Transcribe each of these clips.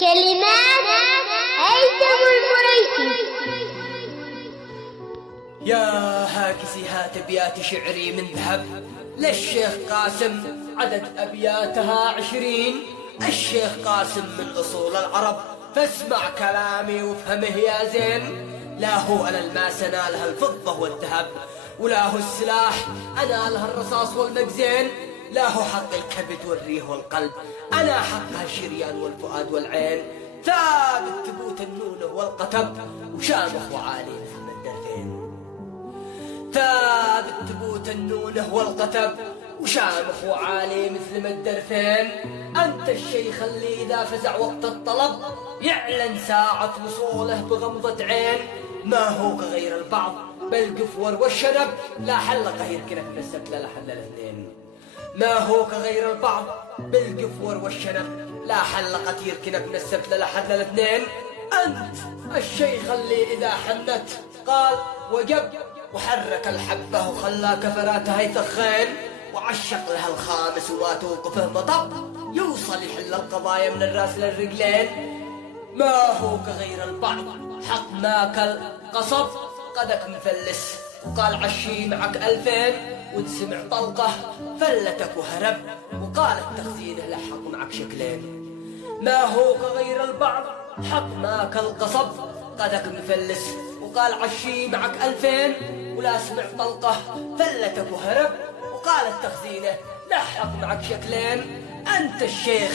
كلمات هيثم القريشي. يا هاكسي هات أبيات شعري من ذهب للشيخ قاسم، عدد أبياتها 20. الشيخ قاسم من أصول العرب، فاسمع كلامي وافهمه يا زين. لا هو أنا الماس أنالها الفضة والذهب، ولا هو السلاح أنالها الرصاص والمجزين. لا هو حق الكبد والريح والقلب، أنا حقها الشريان والفؤاد والعين. ثابت ثبوت النونه والقتب، وشامخ وعالي مثل الدرفين. ثابت ثبوت النونه والقتب، وشامخ وعالي مثل ما الدرفين. أنت الشيخ اللي إذا فزع وقت الطلب يعلن ساعة وصوله بغمضة عين. ما هو كغير البعض بالقفور والشنب، لا حلقه يركنك من السبت لا حل الاثنين. ما هو كغير البعض بالقفور والشنب، لا حلقت يركنك من السبت لا حل الاثنين. أنت الشيخ اللي إذا حنت قال وجب، وحرك الحبة وخلى كفراتها يثخين، وعشق لها الخامس وما توقفه مطب، يوصل يحل القضايا من الراس للرجلين. ما هو كغير البعض حق ماكل قصب، قدك مفلس وقال عشي معك 2000، وانسمع طلقه فلتك وهرب، وقال التخزينه لحق معك شكلين. ما هو كغير البعض حق ماكل قصب، قدك مفلس وقال عشي معك 2000، ولا سمع طلقه فلتك وهرب، وقال التخزينه لحق معك شكلين. أنت الشيخ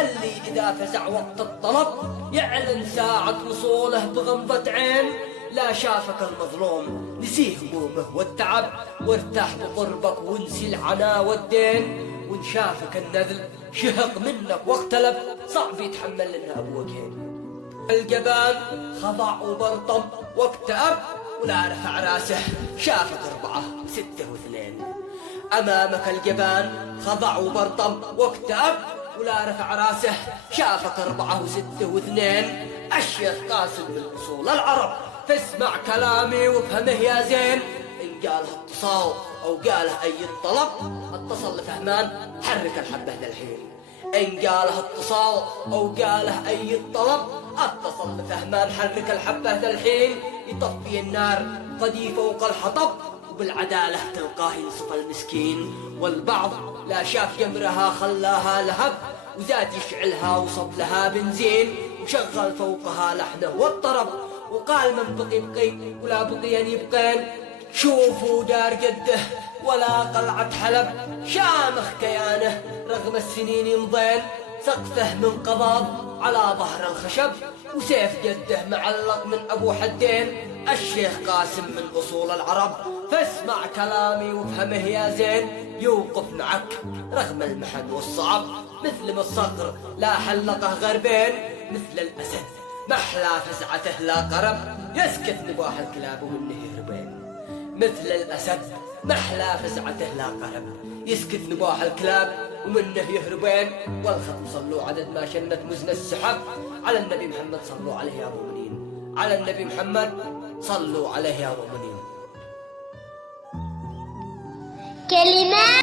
اللي إذا فزع وقت الطلب يعلن ساعة وصوله بغمضة عين. لا شافك المظلوم نسيه همومه والتعب، وارتاح بقربك ونسي العنا والدين. وان شافك النذل شهق منك واختلف، صعب يتحمل لنا أبوكين. الجبان خضع وبرطم واكتئب، ولا رفع راسه شافك 4 6 و2. أمامك الجبان خضع وبرطم واكتئب، ولا رفع راسه شافك 4 و6 و2. الشيخ قاسم من أصول العرب، فاسمع كلامي وافهمه يا زين. إن قاله اتصال أو قاله أي الطلب، اتصل لفهمان حرك الحبة للحين. إن قاله اتصال أو قاله أي الطلب، اتصل لفهمان حرك الحبة للحين. يطفي النار قدي فوق الحطب، وبالعدالة تلقاه ينصف المسكين. والبعض لا شاف جمرها خلاها لهب، وزاد يشعلها وصب لها بنزين، وشغل فوقها لحنه والطرب، وقال من بقي بقي ولا بقيا يبقين. شوفوا دار جده ولا قلعة حلب، شامخ كيانه رغم السنين يمضين. سقفه من قضاب على ظهر الخشب، وسيف جده معلق من أبو حدين. الشيخ قاسم من أصول العرب، فاسمع كلامي وافهمه يا زين. يوقف معك رغم المحن والصعب، مثل ما الصقر لا حلقه غربين. مثل الأسد محلى فزعته لا قرب، يسكت نباح الكلاب ومنه يهربين. مثل الأسد محلى فزعته لا قرب، يسكت نباح الكلاب ومنه يهربين. والختم صلوا عدد ما شنت مزن السحب، على النبي محمد صلوا عليه يا مؤمنين. على النبي محمد صلوا عليه يا مؤمنين. كلمات